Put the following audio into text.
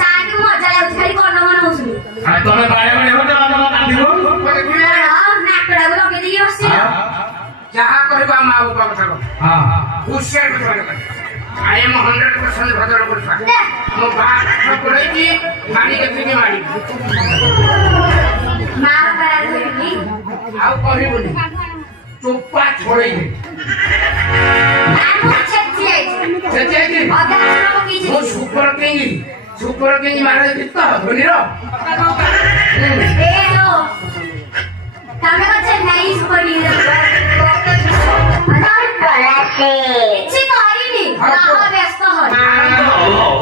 ସାଙ୍ଗେ ମଜା ଲାଗୁଛି ଖାଲି କନ ମନ ହଉଛନ୍ତି ତମେ ବାଡେ ବାଡେ ହଉଛ ତମ କାନ୍ଦିବ ନାକଟାକୁ ଲଗେଇ ଦେଇକି ବସିଛ ଯାହା କହିବା ମା ବାପା କଥା କହ ହୁସିଆର କଥା କହ I am 100% ଭଦ୍ର କରୁଛା ମୋ ବାହା ପାଠ ପଢେଇକି ମାଣି ଦେଖିକି ମାଣି ମା ବାପା ଧରିକି ଆଉ କହିବୁନି ଚୋପା ଛଡେଇବି ମୁଁ ସୁପର କିଙ୍ଗ ମାର ଗୀତ ଧୋନିର ତମେ କଛ ନାଇଁ ସୁପର କିଙ୍ଗ କିଛି କରିନି ବ୍ୟସ୍ତ হয়